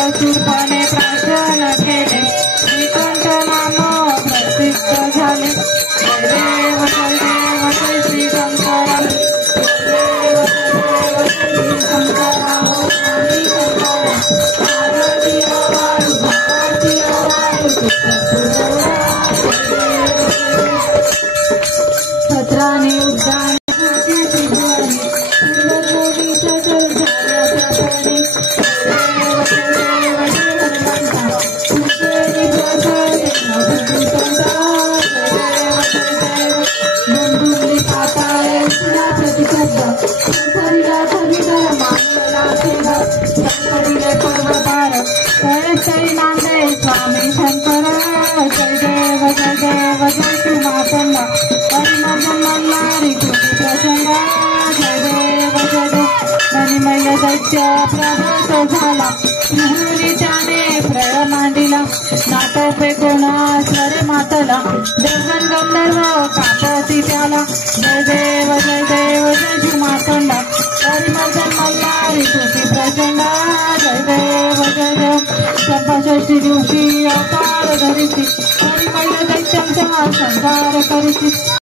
असुरपणे प्राशन केले श्रीकंठ नाम प्रसिद्ध झाले देव जय श्री शंकरा छत्राने उद्यान स्वामी शंकर जय देव जय मातंगा हरिमल्लारी कृती प्रचंड जय देव मणिमय दैत्य प्रभात झाला त्याने प्रळ मांडिला नाटोपे कोणा स्वर मातला देवन गंधर्व कापती त्याला जय देव जय मातंगा हरिमल्लारी कृती प्रचंड जय देव चंपाषष्ठी दिवशी अवतार धरिती हरिमय दैत्यांचा संहार करीती